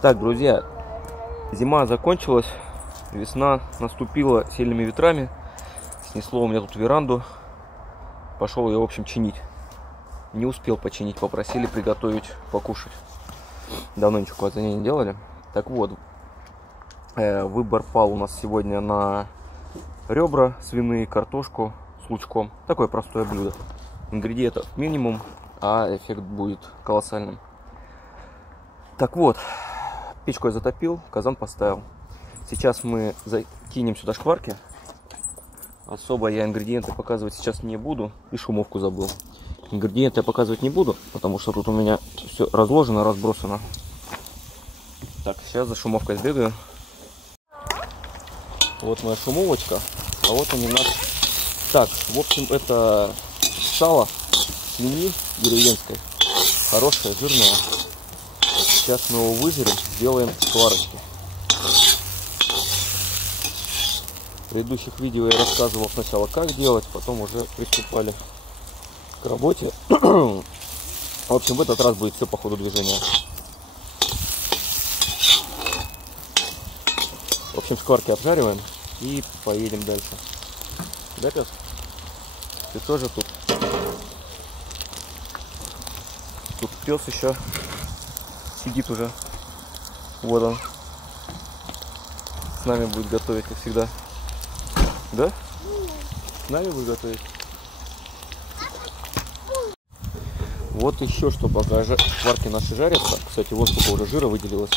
Так, друзья, зима закончилась, весна наступила сильными ветрами, снесло у меня тут веранду, пошел ее, в общем, чинить. Не успел починить, попросили приготовить покушать. Давно ничего квадзане не делали. Так вот, выбор пал у нас сегодня на ребра свиные, картошку с лучком. Такое простое блюдо. Ингредиентов минимум, а эффект будет колоссальным. Так вот, печку я затопил, казан поставил. Сейчас мы закинем сюда шкварки. Особо я ингредиенты показывать сейчас не буду. И шумовку забыл. Ингредиенты я показывать не буду, потому что тут у меня все разложено, разбросано. Так, сейчас за шумовкой сбегаю. Вот моя шумовочка. А вот они наши. Так, в общем, это сало свиньи деревенской. Хорошее, жирное. Сейчас мы его выжарим, сделаем шкварочки. В предыдущих видео я рассказывал сначала, как делать, потом уже приступали к работе. В общем, в этот раз будет все по ходу движения. В общем, шкварки обжариваем и поедем дальше. Да, пес? Ты тоже тут? Тут пес еще сидит уже. Вот он. С нами будет готовить, как всегда. Да? С нами будет готовить. Вот еще что покажу. Шкварки наши жарятся. Кстати, вот сколько уже жира выделилось.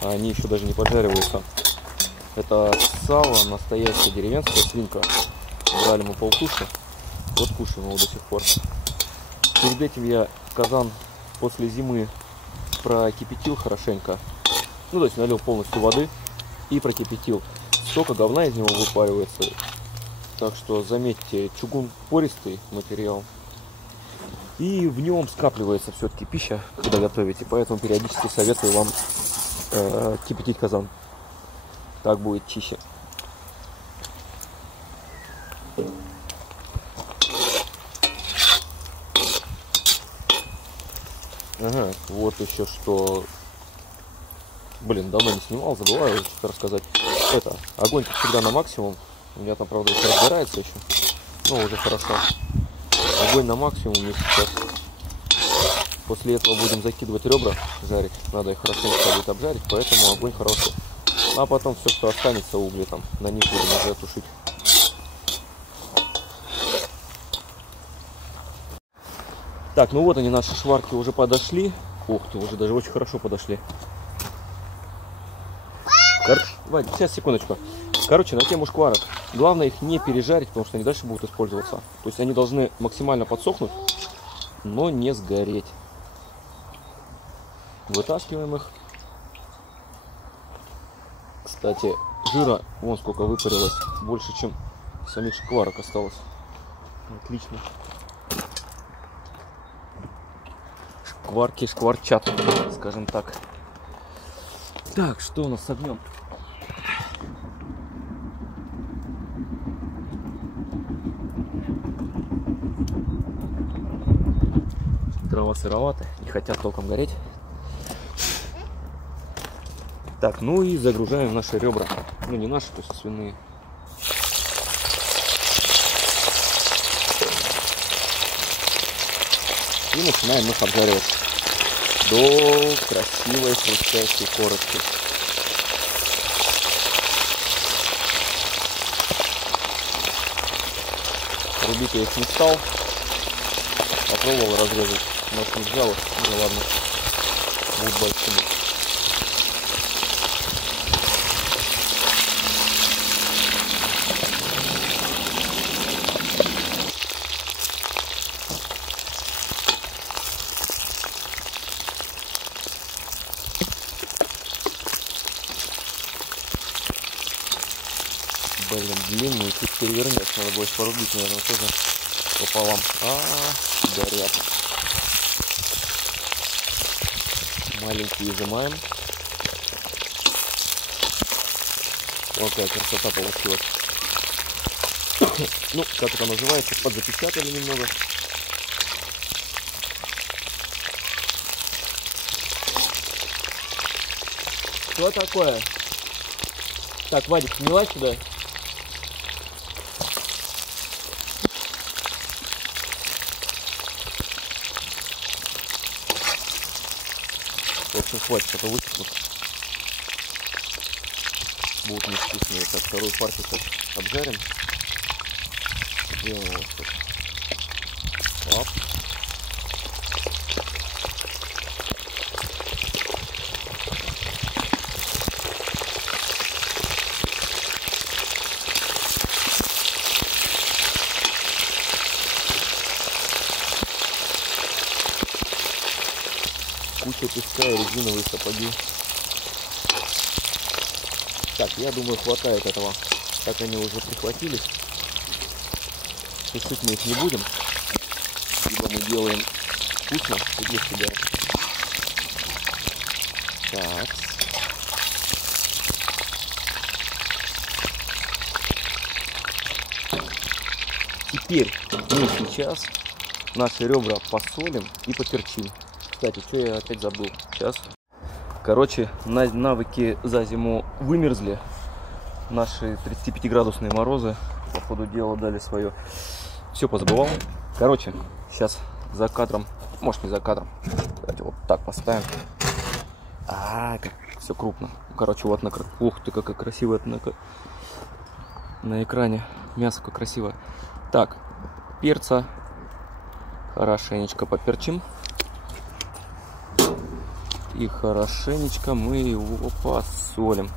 А они еще даже не поджариваются. Это сало, настоящая деревенская свинка. Брали мы полтуши. Вот кушаем его до сих пор. Перед этим я казан после зимы прокипятил хорошенько. Ну, то есть налил полностью воды и прокипятил. Столько говна из него выпаривается. Так что заметьте, чугун пористый материал. И в нем скапливается все-таки пища, когда готовите. Поэтому периодически советую вам кипятить казан. Так будет чище. Ага, вот еще что. Блин, давно не снимал, забываю что-то рассказать. Это, огонь как всегда на максимум. У меня там, правда, еще разбирается еще. Ну, уже хорошо. Огонь на максимуме сейчас. После этого будем закидывать ребра, жарить. Надо их хорошенько будет обжарить, поэтому огонь хороший. А потом все, что останется, угли там, на них будем уже тушить. Так, ну вот они, наши шкварки уже подошли. Ух ты, уже даже очень хорошо подошли. Вадь, сейчас, секундочку. Короче, на тему шкварок. Главное их не пережарить, потому что они дальше будут использоваться. То есть они должны максимально подсохнуть, но не сгореть. Вытаскиваем их. Кстати, жира вон сколько выпарилось. Больше, чем самих шкварок осталось. Отлично. Шкварки шкварчат, скажем так. Так, что у нас с огнем? Дрова сыроваты, не хотят толком гореть. Так, ну и загружаем наши ребра. Ну, не наши, то есть свиные. И начинаем их обжаривать до красивой хрустящей корочки. Рубить я их не стал. Попробовал разрезать. Может, не взял их. Ну ладно. Будут большими. Блин, длинные, чуть перевернешь, надо будет порубить, наверное, тоже пополам. Горят. Маленькие изымаем. Вот какая красота получилась. Ну, как это называется, подзапечатали немного. Что такое? Так, Вадик, смелась сюда. В общем, хватит, а то высохнут. Будут невкусные. Так, вторую партию сейчас обжарим. Делаем вот так. Оп. Куча песка и резиновые сапоги. Так, я думаю, хватает этого. Так они уже прихватились. Сушить мы их не будем, ибо мы делаем вкусно и для себя. Так. Теперь мы сейчас наши ребра посолим и поперчим. Кстати, что я опять забыл? Сейчас. Короче, навыки за зиму вымерзли. Наши 35-градусные морозы, по ходу дела, дали свое. Все позабывал. Короче, сейчас за кадром, может не за кадром, давайте вот так поставим. Как все крупно. Короче, вот на... Ух ты, какая красивая на экране. Мясо как красивое. Так, перца хорошенечко поперчим. И хорошенечко мы его посолим.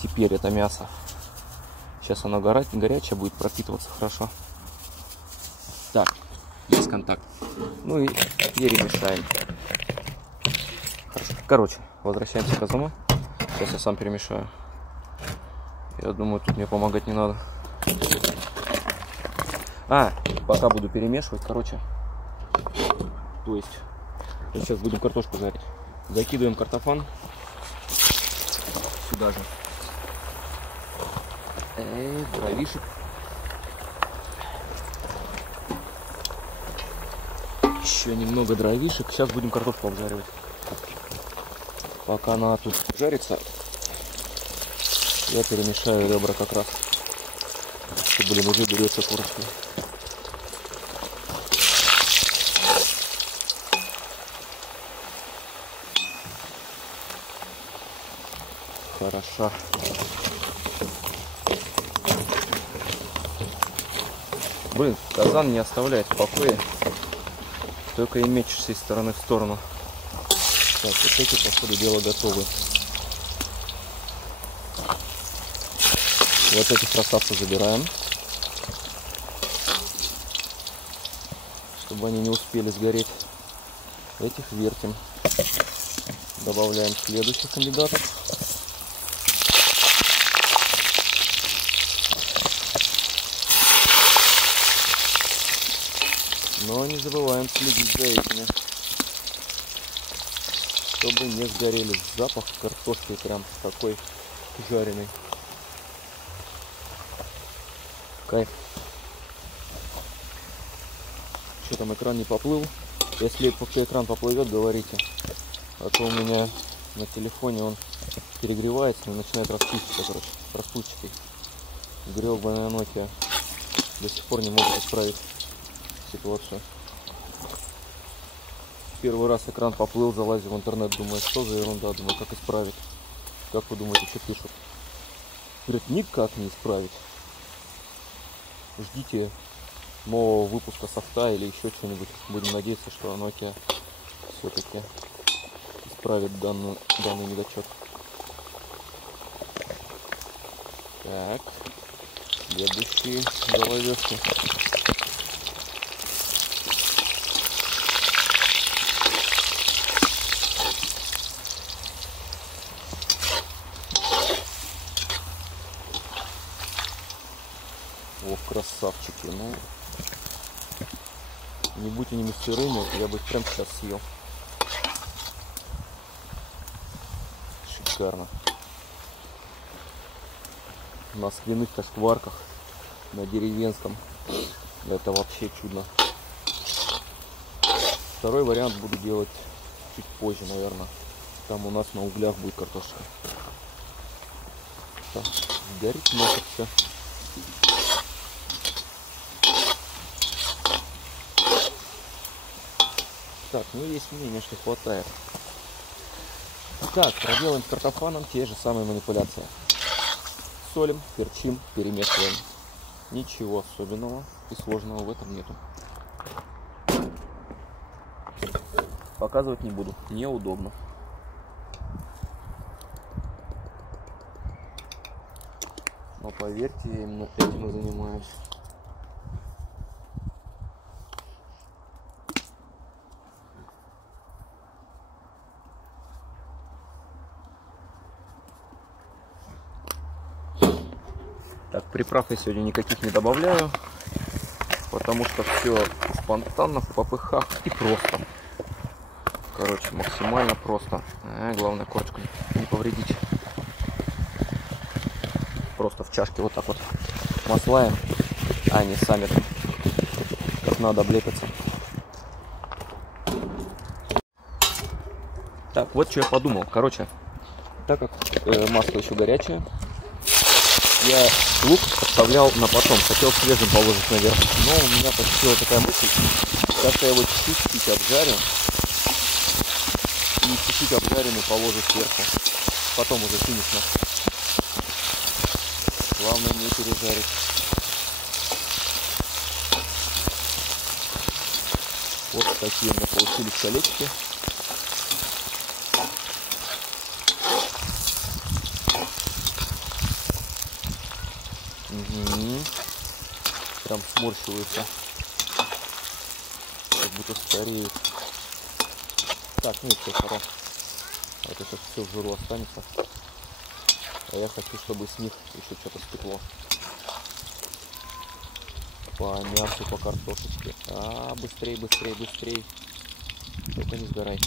Теперь это мясо. Сейчас оно горячее будет, пропитываться хорошо. Так, есть контакт. Ну и перемешаем. Хорошо. Короче, возвращаемся к азаму. Сейчас я сам перемешаю. Я думаю, тут мне помогать не надо. Пока буду перемешивать, короче. То есть, сейчас будем картошку жарить. Закидываем картофан сюда же. Дровишек. Еще немного дровишек. Сейчас будем картошку обжаривать. Пока она тут жарится, я перемешаю ребра как раз. Блин, уже берется корочка. Хорошо. Блин, казан не оставляет в покое. Только и мечешься из стороны в сторону. Так, вот эти, по ходу дела, готовы. Вот этих красавцев забираем. Чтобы они не успели сгореть. Этих вертим. Добавляем следующих кандидатов. Но не забываем следить за этими, чтобы не сгорели. Запах картошки прям такой жареный. Кайф. Что там, экран не поплыл? Если экран поплывет, говорите. А то у меня на телефоне он перегревается и начинает расплывчатый, короче, расплывчатый. Гребаная Nokia. До сих пор не могут исправить ситуацию. Первый раз экран поплыл, залазил в интернет, думаю, что за ерунда, думаю, как исправить. Как вы думаете, что пишут? Говорит, никак не исправить. Ждите нового выпуска софта или еще что-нибудь. Будем надеяться, что Nokia все-таки исправит данный недочет. Так, следующие головешки. Ох, красавчики, ну, не будь они сырыми, я бы их прям сейчас съел. Шикарно. На свиных шкварках, на деревенском, это вообще чудно. Второй вариант буду делать чуть позже, наверное. Там у нас на углях будет картошка. Так, горит нафиг все. Так, ну есть мнение, что хватает. Так, проделаем с картофаном те же самые манипуляции. Солим, перчим, перемешиваем. Ничего особенного и сложного в этом нету. Показывать не буду, неудобно. Но поверьте, я именно этим и занимаюсь. Так, приправ я сегодня никаких не добавляю, потому что все спонтанно, в попыхах и просто. Короче, максимально просто. Главное, корочку не повредить. Просто в чашке вот так вот маслаем, а они сами там как надо облепятся. Так, вот что я подумал. Короче, так как масло еще горячее, я лук оставлял на потом. Хотел свежим положить наверх. Но у меня посетила такая мысль. Сейчас я его чуть-чуть обжарю. И чуть-чуть обжаренный положу сверху. Потом уже финишно. Главное не пережарить. Вот такие у меня получились колечки. Угу. Прям сморщиваются. Как будто стареют. Так, нет, все хорошо. Это сейчас все в жиру останется. А я хочу, чтобы с них еще что-то стекло. По мясу, по картошечке. Быстрей, быстрей, быстрей. Только не сгорай.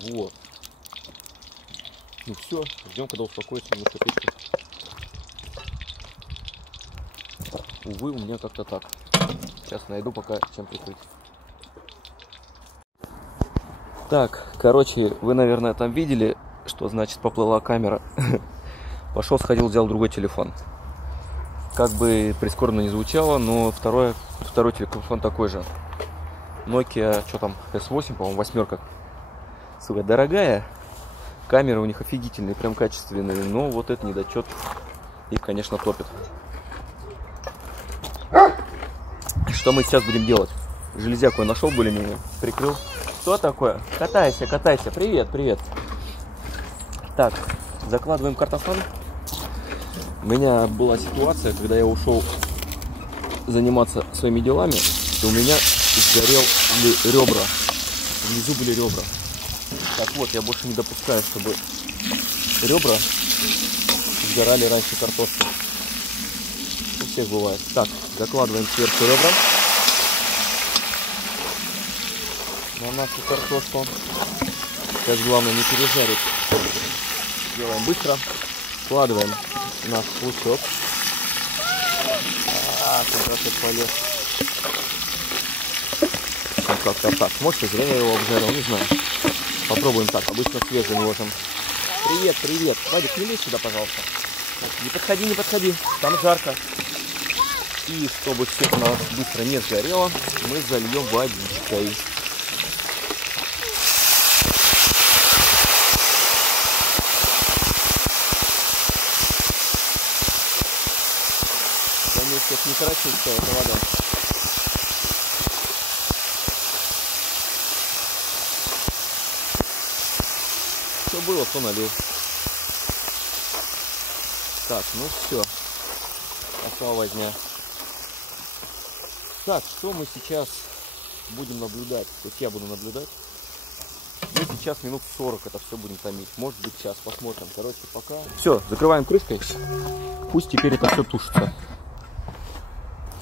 Вот. Ну все, ждем, когда успокоится немножко печка. Увы, у меня как-то так. Сейчас найду пока чем прикрыть. Так, короче, вы, наверное, там видели, что значит поплыла камера. Пошел, сходил, взял другой телефон. Как бы прискорбно не звучало, но второй телефон такой же. Nokia, что там, S8, по-моему, восьмерка. Сука, дорогая. Камеры у них офигительные, прям качественные. Но вот это недочет. И, конечно, топит. Что мы сейчас будем делать? Железяку я нашел более-менее, прикрыл. Что такое? Катайся, катайся. Привет, привет. Так, закладываем картофан. У меня была ситуация, когда я ушел заниматься своими делами, и у меня сгорели ребра. Внизу были ребра. Так вот, я больше не допускаю, чтобы ребра сгорали раньше картошки. У всех бывает. Так, закладываем сверху ребра на нашу картошку. Сейчас главное не пережарить. Делаем быстро. Складываем наш лучок. Куда ты полез? Как-то так. Может, зря я его обжарил, не знаю. Попробуем так. Обычно свежий ложим. Привет, привет. Вадик, не лезь сюда, пожалуйста. Не подходи, не подходи. Там жарко. И чтобы все у нас быстро не сгорело, мы зальем водичкой. Заметьте, это не карачевская, это вода. Что было, то налил. Так, ну все. Пошла возня. Так, что мы сейчас будем наблюдать? То есть я буду наблюдать. Мы сейчас минут 40 это все будем томить. Может быть, час посмотрим. Короче, пока. Все, закрываем крышкой. Пусть теперь это все тушится.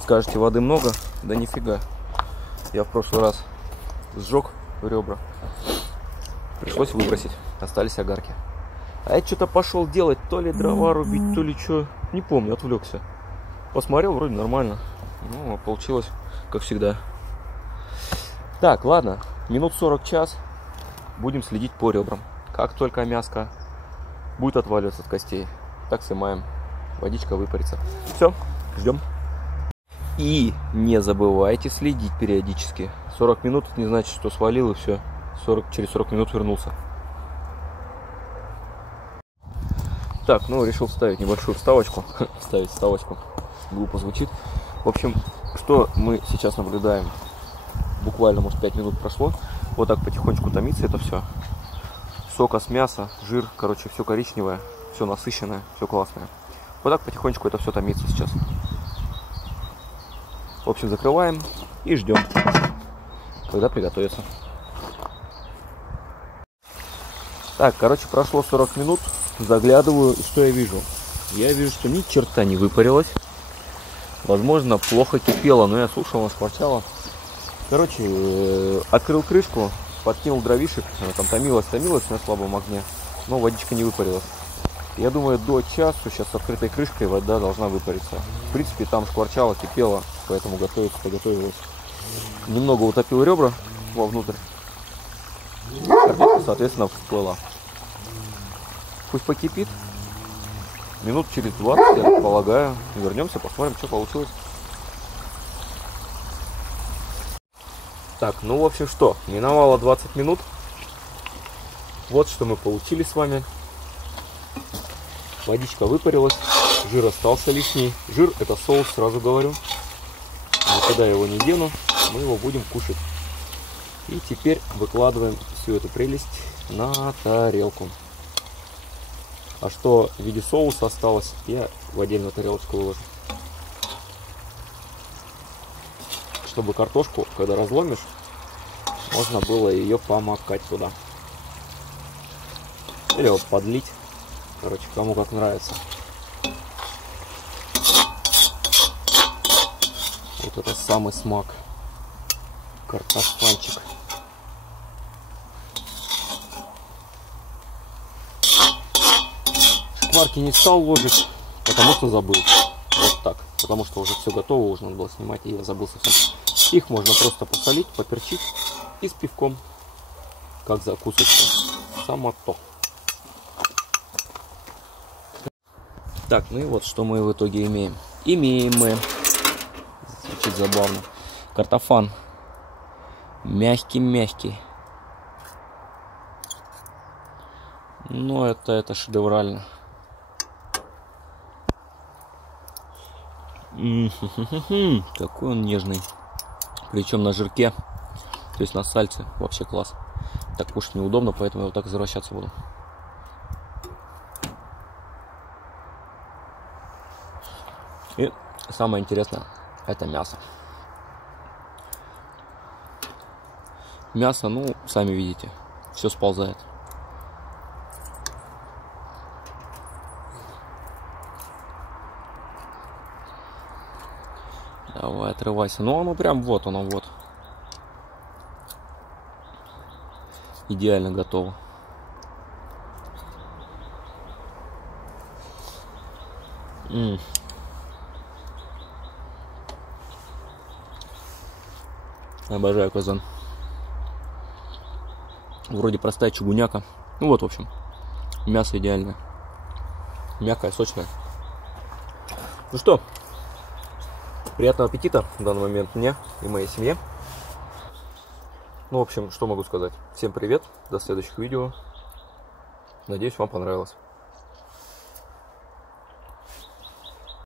Скажете, воды много? Да нифига. Я в прошлый раз сжег ребра. Пришлось выбросить. Остались огарки. А я что-то пошел делать, то ли дрова рубить, то ли что. Не помню, отвлекся. Посмотрел, вроде нормально. Ну, получилось, как всегда. Так, ладно. минут 40-час будем следить по ребрам. Как только мяско будет отваливаться от костей, так снимаем. Водичка выпарится. Все, ждем. И не забывайте следить периодически. 40 минут не значит, что свалил и все. Через 40 минут вернулся. Так, ну решил вставить небольшую вставочку. Вставить вставочку. Глупо звучит. В общем, что мы сейчас наблюдаем? Буквально, может, 5 минут прошло. Вот так потихонечку томится это все. Сока с мяса, жир, короче, все коричневое, все насыщенное, все классное. Вот так потихонечку это все томится сейчас. В общем, закрываем и ждем, когда приготовится. Так, короче, прошло 40 минут. Заглядываю, и что я вижу? Я вижу, что ни черта не выпарилось. Возможно, плохо кипело, но я слушал, она шкварчала. Короче, открыл крышку, подкинул дровишек, она там томилась на слабом огне, но водичка не выпарилась. Я думаю, до часу сейчас с открытой крышкой вода должна выпариться. В принципе, там шкварчало, кипело, поэтому приготовилась. Немного утопил ребра вовнутрь. Картошка, соответственно, всплыла. Пусть покипит. Минут через 20, я так полагаю. Вернемся, посмотрим, что получилось. Так, ну в общем что, миновало 20 минут. Вот что мы получили с вами. Водичка выпарилась, жир остался лишний. Жир это соус, сразу говорю. Никуда его не дену, мы его будем кушать. И теперь выкладываем всю эту прелесть на тарелку. А что в виде соуса осталось, я в отдельную тарелочку выложу. Чтобы картошку, когда разломишь, можно было ее помакать туда. Или вот подлить. Короче, кому как нравится. Вот это самый смак. Картофанчик. Шкварки не стал ложить, потому что забыл. Вот так. Потому что уже все готово, уже надо было снимать, и я забыл совсем. Их можно просто посолить, поперчить и с пивком, как закусочка. Само то. Так, ну и вот что мы в итоге имеем. Имеем мы, звучит забавно, картофан. Мягкий-мягкий. Ну, это шедеврально. Какой он нежный. Причем на жирке. То есть на сальце. Вообще класс. Так кушать неудобно, поэтому я вот так возвращаться буду. И самое интересное, это мясо. Мясо, ну, сами видите, все сползает. Давай, отрывайся. Ну, оно прям вот, оно вот. Идеально готово. Обожаю казан. Вроде простая чугуняка. Ну вот, в общем, мясо идеальное. Мягкое, сочное. Ну что, приятного аппетита в данный момент мне и моей семье. Ну, в общем, что могу сказать. Всем привет, до следующих видео. Надеюсь, вам понравилось.